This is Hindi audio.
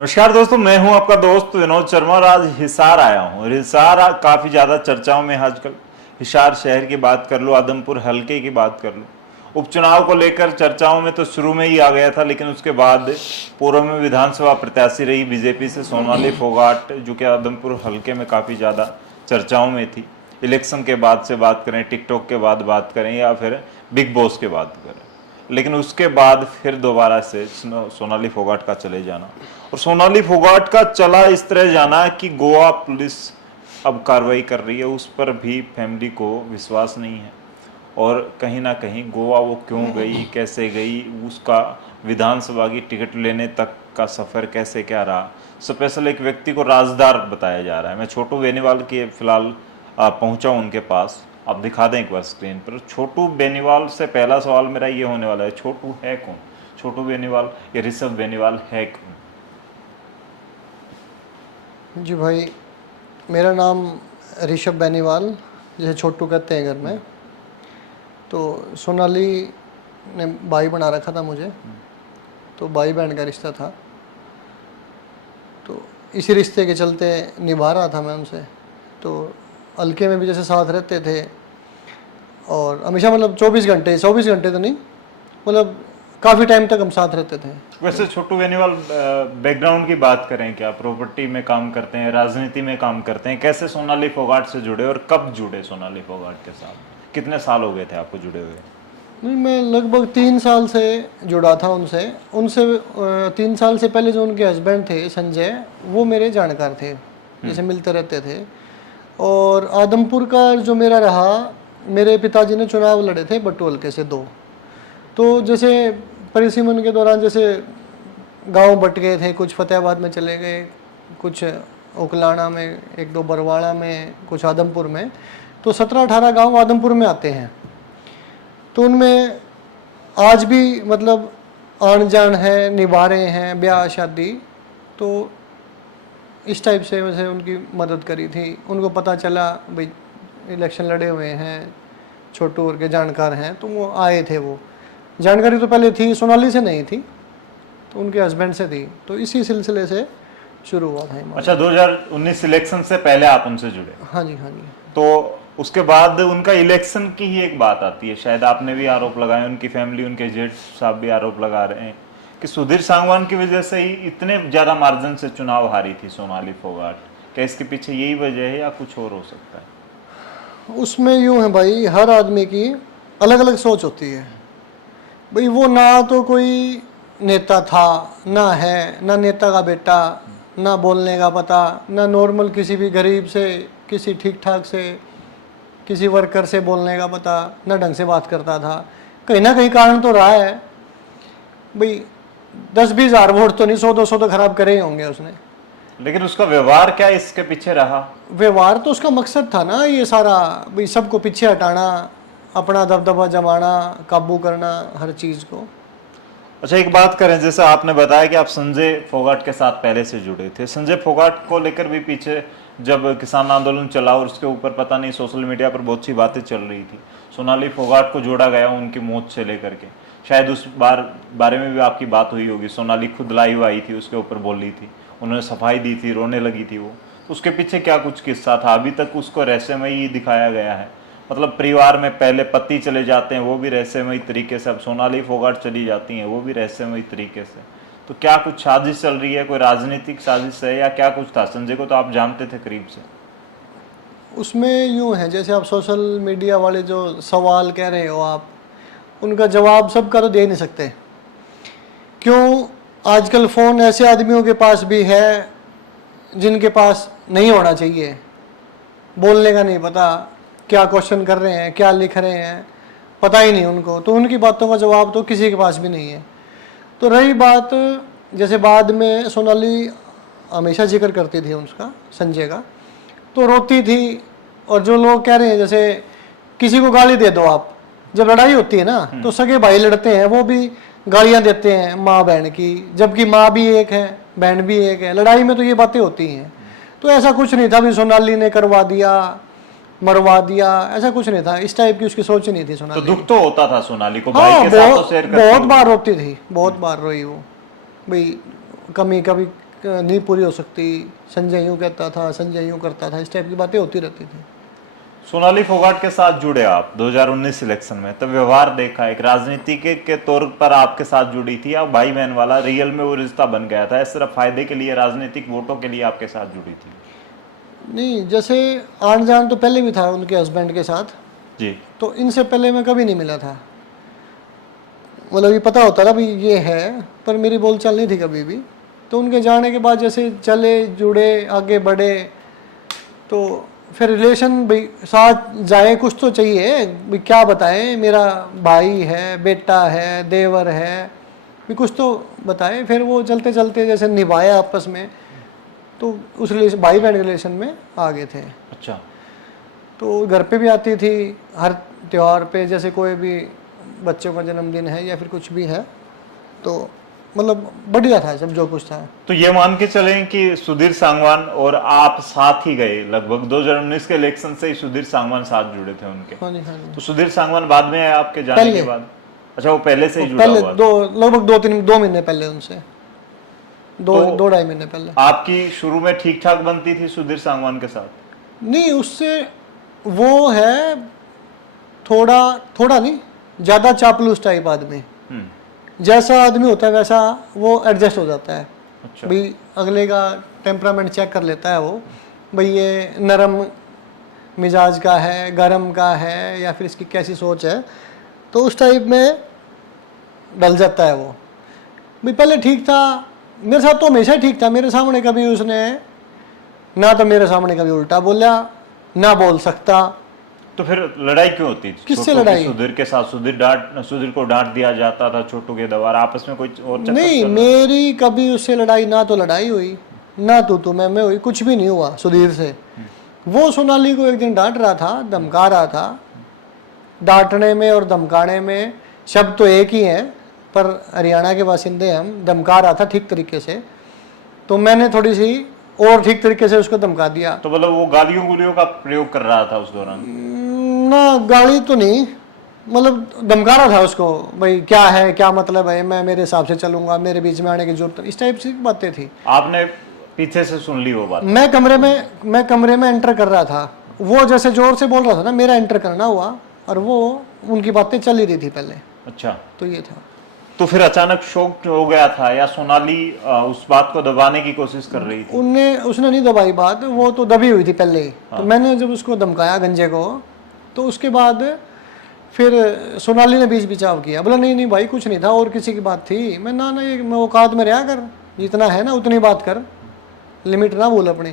नमस्कार दोस्तों, मैं हूं आपका दोस्त विनोद शर्मा और आज हिसार आया हूं। हिसार काफी ज्यादा चर्चाओं में आजकल। हिसार शहर की बात कर लो, आदमपुर हलके की बात कर लो, उपचुनाव को लेकर चर्चाओं में तो शुरू में ही आ गया था, लेकिन उसके बाद पूर्व में विधानसभा प्रत्याशी रही बीजेपी से सोनाली फोगाट, जो कि आदमपुर हलके में काफी ज्यादा चर्चाओं में थी। इलेक्शन के बाद से बात करें, टिकटॉक के बाद बात करें या फिर बिग बॉस के बात करें, लेकिन उसके बाद फिर दोबारा से सोनाली फोगाट का चले जाना, और सोनाली फोगाट का चला इस तरह जाना कि गोवा पुलिस अब कार्रवाई कर रही है, उस पर भी फैमिली को विश्वास नहीं है। और कहीं ना कहीं गोवा वो क्यों गई, कैसे गई, उसका विधानसभा की टिकट लेने तक का सफ़र कैसे क्या रहा। स्पेशल एक व्यक्ति को राजदार बताया जा रहा है। मैं छोटू बेनीवाल के फिलहाल पहुंचा उनके पास, आप दिखा दें एक बार स्क्रीन पर। छोटू बेनीवाल से पहला सवाल मेरा ये होने वाला है, छोटू है कौन? छोटू बेनीवाल या ऋषभ बेनीवाल है कौन? जी भाई, मेरा नाम ऋषभ बेनीवाल, जैसे छोटू कहते हैं घर में। तो सोनाली ने भाई बना रखा था मुझे, तो भाई बहन का रिश्ता था। तो इसी रिश्ते के चलते निभा रहा था मैं उनसे। तो हल्के में भी जैसे साथ रहते थे, और हमेशा मतलब 24 घंटे तो नहीं, मतलब काफ़ी टाइम तक हम साथ रहते थे। वैसे छोटू बेनीवाल बैकग्राउंड की बात करें, क्या प्रॉपर्टी में काम करते हैं, राजनीति में काम करते हैं? कैसे सोनाली फोगाट से जुड़े और कब जुड़े सोनाली फोगाट के साथ? कितने साल हो गए थे आपको जुड़े हुए? नहीं, मैं लगभग 3 साल से जुड़ा था उनसे। 3 साल से पहले जो उनके हस्बैंड थे संजय, वो मेरे जानकार थे, जैसे मिलते रहते थे। और आदमपुर का जो मेरा रहा, मेरे पिताजी ने चुनाव लड़े थे बट्टू हल्के से 2। तो जैसे परिसीमन के दौरान जैसे गांव बट गए थे, कुछ फतेहाबाद में चले गए, कुछ ओकलाना में, 1-2 बरवाड़ा में, कुछ आदमपुर में। तो 17-18 गांव आदमपुर में आते हैं। तो उनमें आज भी मतलब आन जान है, निभा रहे हैं, ब्याह शादी। तो इस टाइप से वैसे उनकी मदद करी थी। उनको पता चला भाई इलेक्शन लड़े हुए हैं, छोटू और के जानकार हैं, तो वो आए थे। वो जानकारी तो पहले थी, सोनाली से नहीं थी, तो उनके हस्बैंड से थी। तो इसी सिलसिले से शुरू हुआ था। अच्छा, 2019 इलेक्शन से पहले आप उनसे जुड़े? हाँ जी, हाँ जी। तो उसके बाद उनका इलेक्शन की ही एक बात आती है, शायद आपने भी आरोप लगाए, उनकी फैमिली, उनके जेठ साहब भी आरोप लगा रहे हैं कि सुधीर सांगवान की वजह से ही इतने ज्यादा मार्जिन से चुनाव हारी थी सोनाली फोगाट। क्या इसके पीछे यही वजह है या कुछ और हो सकता है? उसमें यूँ है भाई, हर आदमी की अलग अलग सोच होती है भाई। वो ना तो कोई नेता था, ना है, ना नेता का बेटा, ना बोलने का पता, ना नॉर्मल किसी भी गरीब से, किसी ठीक ठाक से, किसी वर्कर से बोलने का पता, ना ढंग से बात करता था। कहीं ना कहीं कारण तो रहा है भाई। 10-20 हज़ार वोट तो नहीं, 100-200 तो खराब करे ही होंगे उसने। लेकिन उसका व्यवहार क्या इसके पीछे रहा? व्यवहार तो उसका मकसद था ना ये सारा भाई, सबको पीछे हटाना, अपना दबदबा जमाना, काबू करना हर चीज़ को। अच्छा, एक बात करें, जैसे आपने बताया कि आप संजय फोगाट के साथ पहले से जुड़े थे। संजय फोगाट को लेकर भी पीछे जब किसान आंदोलन चला और उसके ऊपर पता नहीं सोशल मीडिया पर बहुत सी बातें चल रही थी, सोनाली फोगाट को जोड़ा गया उनकी मौत से लेकर के। शायद उस बारे में भी आपकी बात हुई होगी। सोनाली खुद लाइव आई थी, उसके ऊपर बोल रही थी, उन्होंने सफाई दी थी, रोने लगी थी वो। तो उसके पीछे क्या कुछ किस्सा था? अभी तक उसको रहस्यमय ही दिखाया गया है। मतलब परिवार में पहले पति चले जाते हैं, वो भी रहस्यमय तरीके से, अब सोनाली फोगाट चली जाती हैं, वो भी रहस्यमय तरीके से। तो क्या कुछ साजिश चल रही है, कोई राजनीतिक साजिश है या क्या कुछ था? संजय को तो आप जानते थे करीब से। उसमें यूँ है, जैसे आप सोशल मीडिया वाले जो सवाल कह रहे हो आप, उनका जवाब सबका तो दे नहीं सकते। क्यों? आजकल फ़ोन ऐसे आदमियों के पास भी है जिनके पास नहीं होना चाहिए। बोलने का नहीं पता, क्या क्वेश्चन कर रहे हैं, क्या लिख रहे हैं, पता ही नहीं उनको। तो उनकी बातों का जवाब तो किसी के पास भी नहीं है। तो रही बात, जैसे बाद में सोनाली हमेशा जिक्र करती थी उसका, संजय का, तो रोती थी। और जो लोग कह रहे हैं, जैसे किसी को गाली दे दो आप, जब लड़ाई होती है ना, तो सगे भाई लड़ते हैं, वो भी गालियां देते हैं माँ बहन की, जबकि माँ भी एक है, बहन भी एक है। लड़ाई में तो ये बातें होती हैं। तो ऐसा कुछ नहीं था भी सोनाली ने करवा दिया, मरवा दिया, ऐसा कुछ नहीं था। इस टाइप की उसकी सोच नहीं थी सोनाली। तो दुख तो होता था सोनाली को, हाँ, भाई के साथ तो शेयर करती बहुत थी। बार रोती थी, बहुत बार रोई वो भाई। कभी नहीं पूरी हो सकती, संजय यूँ कहता था, संजय यूँ करता था, इस टाइप की बातें होती रहती थी। सोनाली फोगाट के साथ जुड़े आप 2019 इलेक्शन में, तब व्यवहार देखा, एक राजनीति के तौर पर आपके साथ जुड़ी थी, आप भाई बहन वाला रियल में वो रिश्ता बन गया था, सिर्फ फायदे के लिए, राजनीतिक वोटों के लिए आपके साथ जुड़ी थी? नहीं, जैसे आन जान तो पहले भी था उनके हस्बैंड के साथ जी। तो इनसे पहले मैं कभी नहीं मिला था, मतलब ये पता होता था भी ये है, पर मेरी बोलचाल नहीं थी कभी भी। तो उनके जाने के बाद जैसे चले, जुड़े, आगे बढ़े, तो फिर रिलेशन भाई साथ जाए, कुछ तो चाहिए भाई, क्या बताएं, मेरा भाई है, बेटा है, देवर है, भी कुछ तो बताएं। फिर वो चलते चलते जैसे निभाए आपस में, तो उस रिलेशन, भाई बहन रिलेशन में आ गए थे। अच्छा। तो घर पे भी आती थी हर त्यौहार पे, जैसे कोई भी बच्चों का जन्मदिन है या फिर कुछ भी है, तो मतलब बढ़िया था सब जो कुछ था। तो ये मान के चलें कि सुधीर सांगवान और आप साथ ही गए, लगभग 2019 के इलेक्शन से ही सुधीर सांगवान साथ जुड़े थे उनके। हाँ जी, हाँ जी। तो सुधीर सांगवान बाद में आए आपके जाने के बाद? अच्छा, वो पहले से ही जुड़ा पहले हुआ था। लगभग 2 महीने पहले उनसे, दो ढाई महीने पहले। आपकी शुरू में ठीक ठाक बनती थी सुधीर सांगवान के साथ? नहीं, उससे वो है थोड़ा नहीं, ज्यादा चापलूस टाइप आदमी। जैसा आदमी होता है वैसा वो एडजस्ट हो जाता है। अच्छा। भाई अगले का टेम्परामेंट चेक कर लेता है वो, भाई ये नरम मिजाज का है, गरम का है, या फिर इसकी कैसी सोच है, तो उस टाइप में डल जाता है वो। भाई पहले ठीक था मेरे साथ, तो हमेशा ही ठीक था, मेरे सामने कभी उसने ना, तो मेरे सामने कभी उल्टा बोला ना बोल सकता। तो फिर लड़ाई क्यों होती थी? किससे छोटू की लड़ाई? सुधीर के साथ। सुधीर को डांट दिया जाता था, छोटू के दवार, आपस में कोई और चक्कर नहीं, चल रहा? मेरी कभी उससे लड़ाई, ना तो लड़ाई हुई, ना तू मैं हुई, कुछ भी नहीं हुआ सुधीर से। वो सोनाली को एक दिन डांट रहा था, धमका रहा था। डांटने में और धमकाने में शब्द तो एक ही हैं, पर हरियाणा के बासिंदे हम, धमका रहा था ठीक तरीके से, तो मैंने थोड़ी सी और ठीक तरीके से उसको धमका दिया। तो मतलब वो गालियों गुलियों का प्रयोग कर रहा था उस दौरान? ना, गाली तो नहीं, मतलब धमका रहा था उसको, भाई क्या है, क्या मतलब है, मैं मेरे हिसाब से चलूंगा, मेरे बीच में आने की जरूरत नहीं, इस टाइप की बातें थी। आपने पीछे से सुन ली वो बात? मैं कमरे में एंटर कर रहा था, वो जैसे जोर से बोल रहा था ना, मेरा एंटर करना हुआ, और वो उनकी बातें चल ही रही थी पहले। अच्छा। तो ये था। तो फिर अचानक शॉक हो गया था, या सोनाली उस बात को दबाने की कोशिश कर रही थी? उसने नहीं दबाई बात, वो तो दबी हुई थी पहले ही। तो मैंने जब उसको धमकाया गंजे को, तो उसके बाद फिर सोनाली ने बीच बिचाव किया, बोला नहीं नहीं भाई कुछ नहीं था, और किसी की बात थी। मैं ना ये मैं औकात में रहा कर, जितना है ना उतनी बात कर, लिमिट ना भूल अपनी।